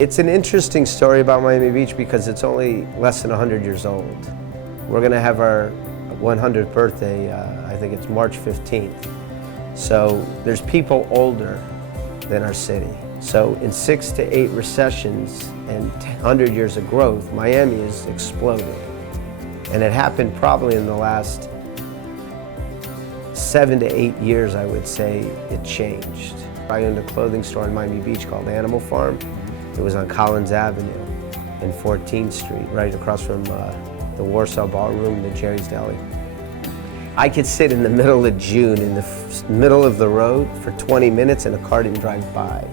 It's an interesting story about Miami Beach because it's only less than 100 years old. We're going to have our 100th birthday, I think it's March 15th. So there's people older than our city. So in 6 to 8 recessions and 100 years of growth, Miami has exploded. And it happened probably in the last 7 to 8 years, I would say, it changed. I owned a clothing store in Miami Beach called Animal Farm. It was on Collins Avenue and 14th Street, right across from the Warsaw Ballroom, the Jerry's Deli. I could sit in the middle of June in the middle of the road for 20 minutes and a car didn't drive by.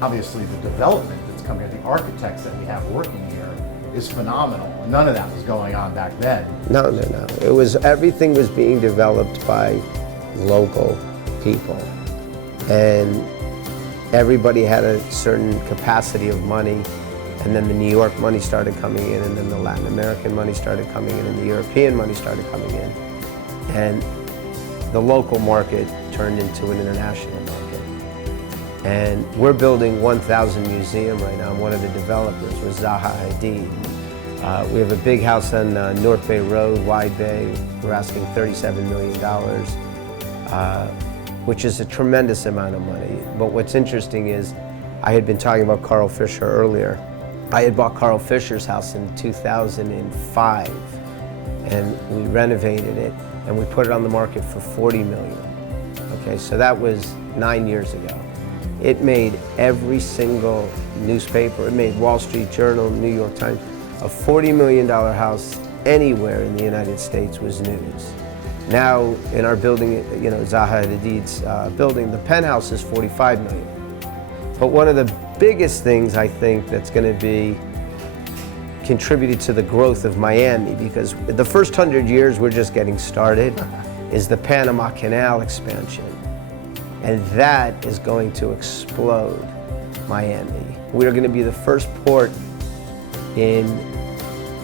Obviously the development that's coming, the architects that we have working here is phenomenal. None of that was going on back then. No. Everything was being developed by local people. And everybody had a certain capacity of money, and then the New York money started coming in, and then the Latin American money started coming in, and the European money started coming in. And the local market turned into an international market. And we're building 1,000 museum right now. I'm one of the developers with Zaha Hadid. We have a big house on North Bay Road, Wide Bay. We're asking $37 million. Which is a tremendous amount of money. But what's interesting is, I had been talking about Carl Fisher earlier. I had bought Carl Fisher's house in 2005, and we renovated it, and we put it on the market for $40 million. Okay, so that was 9 years ago. It made every single newspaper, it made Wall Street Journal, New York Times. A $40 million house anywhere in the United States was news. Now, in our building, Zaha Hadid's building, the penthouse is $45 million. But one of the biggest things I think that's going to be contributed to the growth of Miami, because the first 100 years we're just getting started, is the Panama Canal expansion. And that is going to explode Miami. We're going to be the first port in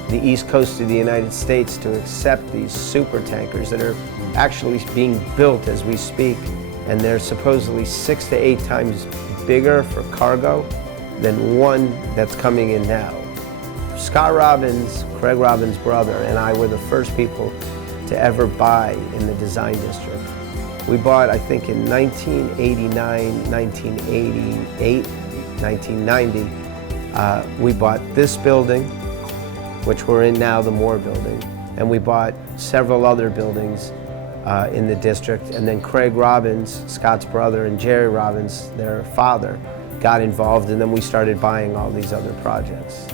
the east coast of the United States to accept these super tankers that are actually being built as we speak, and they're supposedly 6 to 8 times bigger for cargo than one that's coming in now. Scott Robbins, Craig Robbins' brother, and I were the first people to ever buy in the design district. We bought, I think, in 1989, 1988, 1990, we bought this building, which we're in now, the Moore building, and we bought several other buildings in the district. And then Craig Robbins, Scott's brother, and Jerry Robbins, their father, got involved, and then we started buying all these other projects.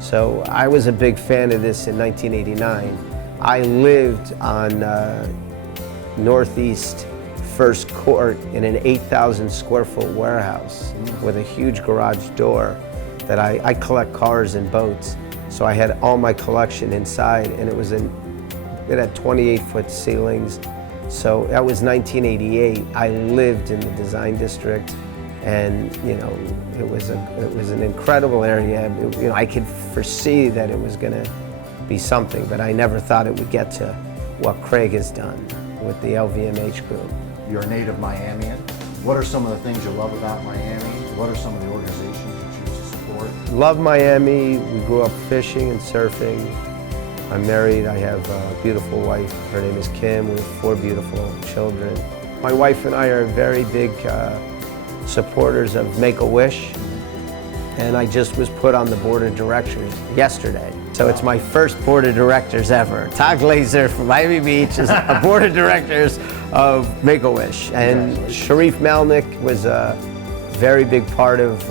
So I was a big fan of this in 1989. I lived on Northeast First Court in an 8,000 square foot warehouse with a huge garage door that I collect cars and boats. So I had all my collection inside, and it had 28-foot ceilings. So that was 1988. I lived in the design district, and it was an incredible area. I could foresee that it was going to be something, but I never thought it would get to what Craig has done with the LVMH group. You're a native Miamian. What are some of the things you love about Miami? What are some of the organizations you choose to support? Love Miami. We grew up fishing and surfing. I'm married. I have a beautiful wife. Her name is Kim. We have 4 beautiful children. My wife and I are very big supporters of Make-A-Wish, and I just was put on the board of directors yesterday. So it's my first board of directors ever. Todd Glaser from Miami Beach is a board of directors of Make-A-Wish. And Sharif Melnick was a very big part of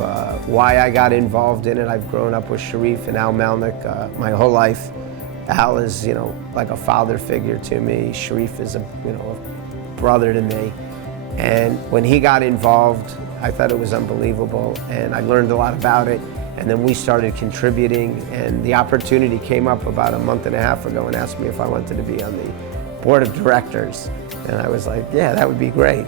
why I got involved in it. I've grown up with Sharif and Al Melnick my whole life. Al is, like a father figure to me. Sharif is a brother to me. And when he got involved, I thought it was unbelievable, and I learned a lot about it. And then we started contributing, and the opportunity came up about a month and a half ago and asked me if I wanted to be on the board of directors. And I was like, yeah, that would be great.